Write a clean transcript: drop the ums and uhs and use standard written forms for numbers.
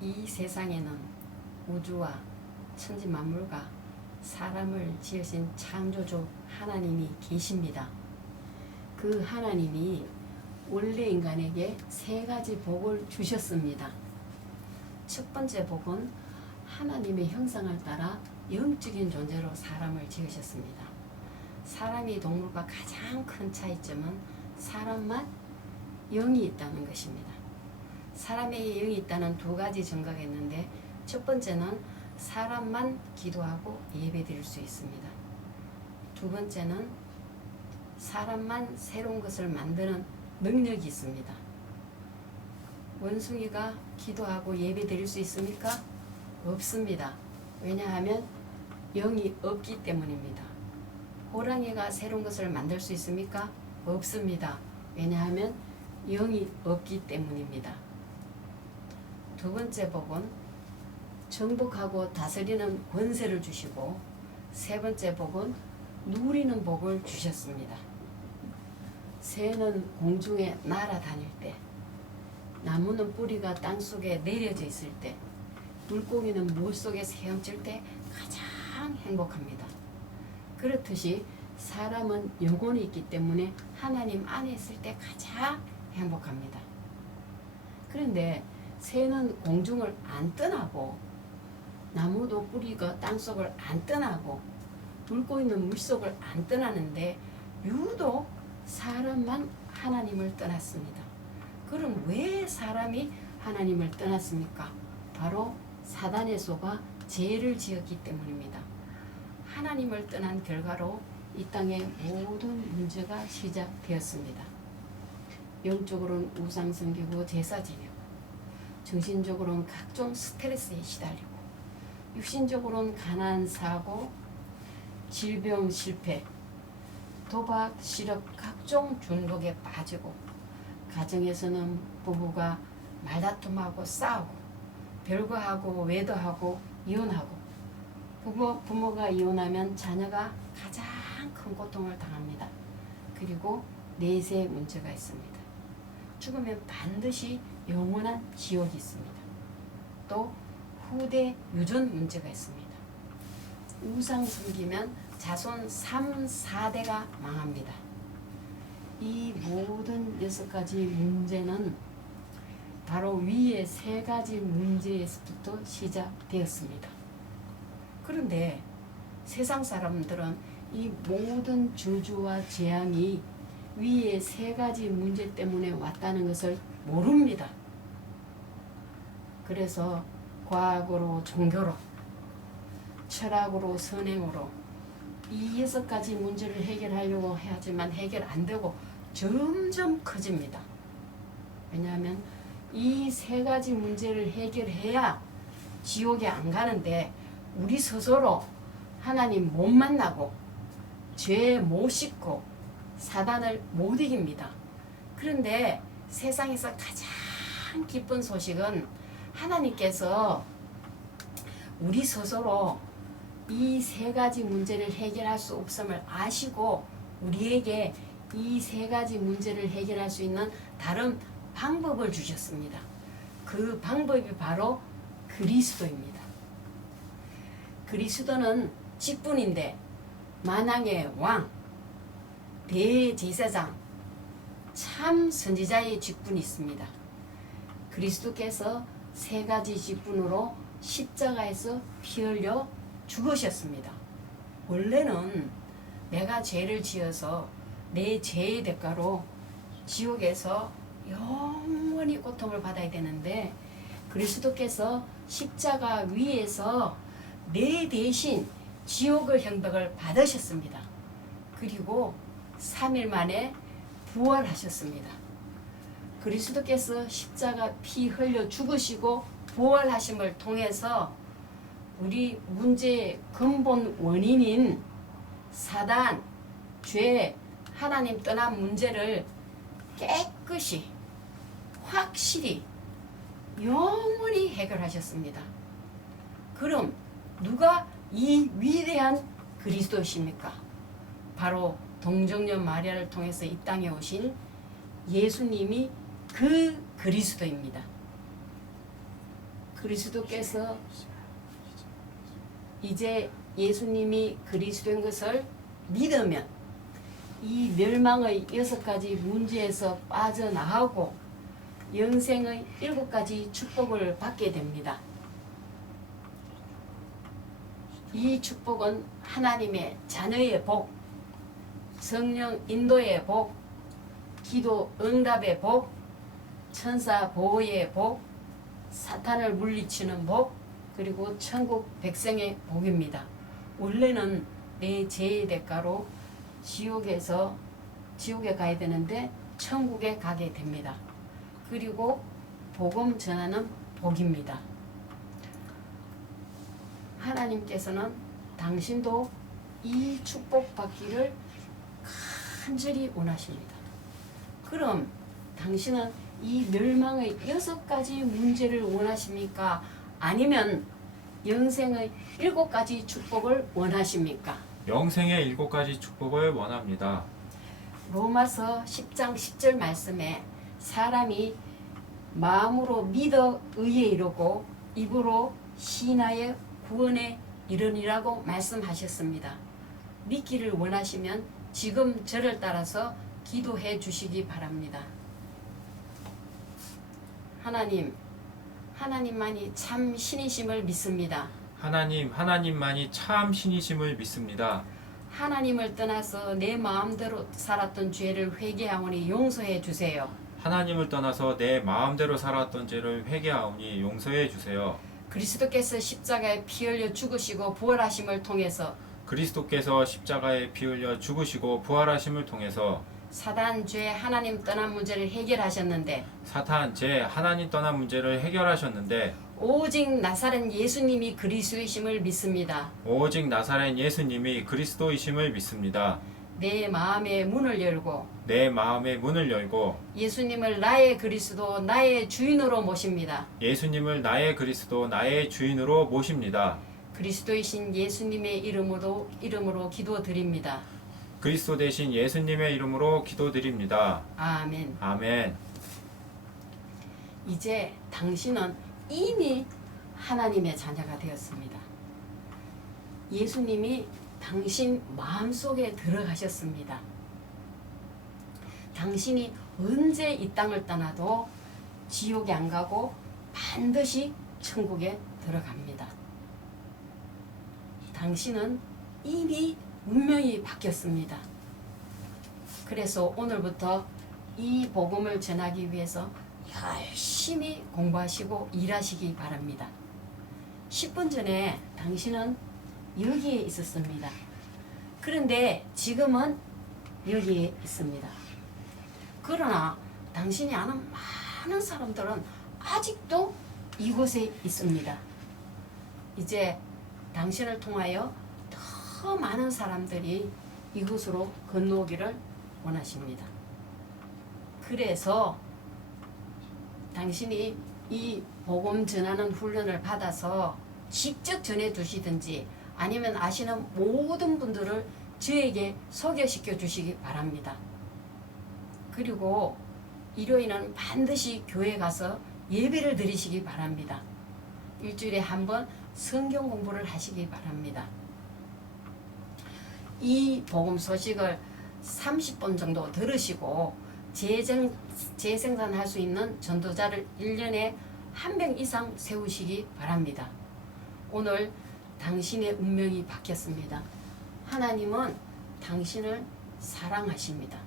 이 세상에는 우주와 천지 만물과 사람을 지으신 창조주 하나님이 계십니다. 그 하나님이 원래 인간에게 세 가지 복을 주셨습니다. 첫 번째 복은 하나님의 형상을 따라 영적인 존재로 사람을 지으셨습니다. 사람이 동물과 가장 큰 차이점은 사람만 영이 있다는 것입니다. 사람에게 영이 있다는 두 가지 증거가 있는데, 첫 번째는 사람만 기도하고 예배드릴 수 있습니다. 두 번째는 사람만 새로운 것을 만드는 능력이 있습니다. 원숭이가 기도하고 예배드릴 수 있습니까? 없습니다. 왜냐하면 영이 없기 때문입니다. 호랑이가 새로운 것을 만들 수 있습니까? 없습니다. 왜냐하면 영이 없기 때문입니다. 두 번째 복은 정복하고 다스리는 권세를 주시고, 세 번째 복은 누리는 복을 주셨습니다. 새는 공중에 날아다닐 때, 나무는 뿌리가 땅속에 내려져 있을 때, 물고기는 물속에서 헤엄칠 때 가장 행복합니다. 그렇듯이 사람은 영혼이 있기 때문에 하나님 안에 있을 때 가장 행복합니다. 그런데 새는 공중을 안 떠나고, 나무도 뿌리가 땅속을 안 떠나고, 물고기는 물속을 안 떠나는데 유독 사람만 하나님을 떠났습니다. 그럼 왜 사람이 하나님을 떠났습니까? 바로 사단의 소가 죄를 지었기 때문입니다. 하나님을 떠난 결과로 이 땅의 모든 문제가 시작되었습니다. 영적으로는 우상 섬기고 제사 지내고, 정신적으로는 각종 스트레스에 시달리고, 육신적으로는 가난, 사고, 질병, 실패, 도박, 실업, 각종 중독에 빠지고, 가정에서는 부부가 말다툼하고 싸우고, 별거하고 외도하고 이혼하고, 부모가 이혼하면 자녀가 가장 큰 고통을 당합니다. 그리고 내세 문제가 있습니다. 죽으면 반드시 영원한 지옥이 있습니다. 또 후대 유전 문제가 있습니다. 우상 섬기면 자손 3, 4대가 망합니다. 이 모든 6가지 문제는 바로 위의 3가지 문제에서부터 시작되었습니다. 그런데 세상 사람들은 이 모든 저주와 재앙이 위의 3가지 문제 때문에 왔다는 것을 모릅니다. 그래서 과학으로, 종교로, 철학으로, 선행으로 이 6가지 문제를 해결하려고 하지만 해결 안 되고 점점 커집니다. 왜냐하면 이 3가지 문제를 해결해야 지옥에 안 가는데, 우리 스스로 하나님 못 만나고 죄 못 씻고 사단을 못 이깁니다. 그런데 세상에서 가장 기쁜 소식은 하나님께서 우리 스스로 이 3가지 문제를 해결할 수 없음을 아시고 우리에게 이 3가지 문제를 해결할 수 있는 다른 방법을 주셨습니다. 그 방법이 바로 그리스도입니다. 그리스도는 직분인데 만왕의 왕, 대제사장, 참 선지자의 직분이 있습니다. 그리스도께서 3가지 직분으로 십자가에서 피 흘려 죽으셨습니다. 원래는 내가 죄를 지어서 내 죄의 대가로 지옥에서 영원히 고통을 받아야 되는데, 그리스도께서 십자가 위에서 내 대신 지옥의 형벌을 받으셨습니다. 그리고 3일 만에 부활하셨습니다. 그리스도께서 십자가 피 흘려 죽으시고 부활하심을 통해서 우리 문제의 근본 원인인 사단, 죄, 하나님 떠난 문제를 깨끗이, 확실히, 영원히 해결하셨습니다. 그럼 누가 이 위대한 그리스도십니까? 바로 동정녀 마리아를 통해서 이 땅에 오신 예수님이 그 그리스도입니다. 그리스도께서 이제 예수님이 그리스도인 것을 믿으면 이 멸망의 6가지 문제에서 빠져나가고 영생의 7가지 축복을 받게 됩니다. 이 축복은 하나님의 자녀의 복, 성령 인도의 복, 기도 응답의 복, 천사 보호의 복, 사탄을 물리치는 복, 그리고 천국 백성의 복입니다. 원래는 내 죄의 대가로 지옥에 가야 되는데 천국에 가게 됩니다. 그리고 복음 전하는 복입니다. 하나님께서는 당신도 이 축복 받기를 간절히 원하십니다. 그럼 당신은 이 멸망의 6가지 문제를 원하십니까? 아니면 영생의 7가지 축복을 원하십니까? 영생의 7가지 축복을 원합니다. 로마서 10장 10절 말씀에 사람이 마음으로 믿어 의에 이르고 입으로 신하여 구원에 이르니라고 말씀하셨습니다. 믿기를 원하시면 지금 저를 따라서 기도해 주시기 바랍니다. 하나님만이 참 신이심을 믿습니다. 하나님만이 참 신이심을 믿습니다. 하나님을 떠나서 내 마음대로 살았던 죄를 회개하오니 용서해 주세요. 하나님을 떠나서 내 마음대로 살았던 죄를 회개하오니 용서해 주세요. 그리스도께서 십자가에 피 흘려 죽으시고 부활하심을 통해서 그리스도께서 십자가에 피 흘려 죽으시고 부활하심을 통해서 사단 죄 하나님 떠난 문제를 해결하셨는데 사탄 죄 하나님 떠난 문제를 해결하셨는데 오직 나사렛 예수님이 그리스도이심을 믿습니다. 오직 나사렛 예수님이 그리스도이심을 믿습니다. 내 마음의 문을 열고 내 마음의 문을 열고 예수님을 나의 그리스도 나의 주인으로 모십니다. 예수님을 나의 그리스도 나의 주인으로 모십니다. 그리스도이신 예수님의 이름으로 기도드립니다. 그리스도 대신 예수님의 이름으로 기도드립니다. 아멘. 아멘. 이제 당신은 이미 하나님의 자녀가 되었습니다. 예수님이 당신 마음속에 들어가셨습니다. 당신이 언제 이 땅을 떠나도 지옥에 안 가고 반드시 천국에 들어갑니다. 당신은 이미 운명이 바뀌었습니다. 그래서 오늘부터 이 복음을 전하기 위해서 열심히 공부하시고 일하시기 바랍니다. 10분 전에 당신은 여기에 있었습니다. 그런데 지금은 여기에 있습니다. 그러나 당신이 아는 많은 사람들은 아직도 이곳에 있습니다. 이제 당신을 통하여 더 많은 사람들이 이곳으로 건너오기를 원하십니다. 그래서 당신이 이 복음 전하는 훈련을 받아서 직접 전해 두시든지 아니면 아시는 모든 분들을 저에게 소개시켜 주시기 바랍니다. 그리고 일요일은 반드시 교회 가서 예배를 드리시기 바랍니다. 일주일에 한 번 성경 공부를 하시기 바랍니다. 이 복음 소식을 30분 정도 들으시고 재생산할 수 있는 전도자를 1년에 한 명 이상 세우시기 바랍니다. 오늘 당신의 운명이 바뀌었습니다. 하나님은 당신을 사랑하십니다.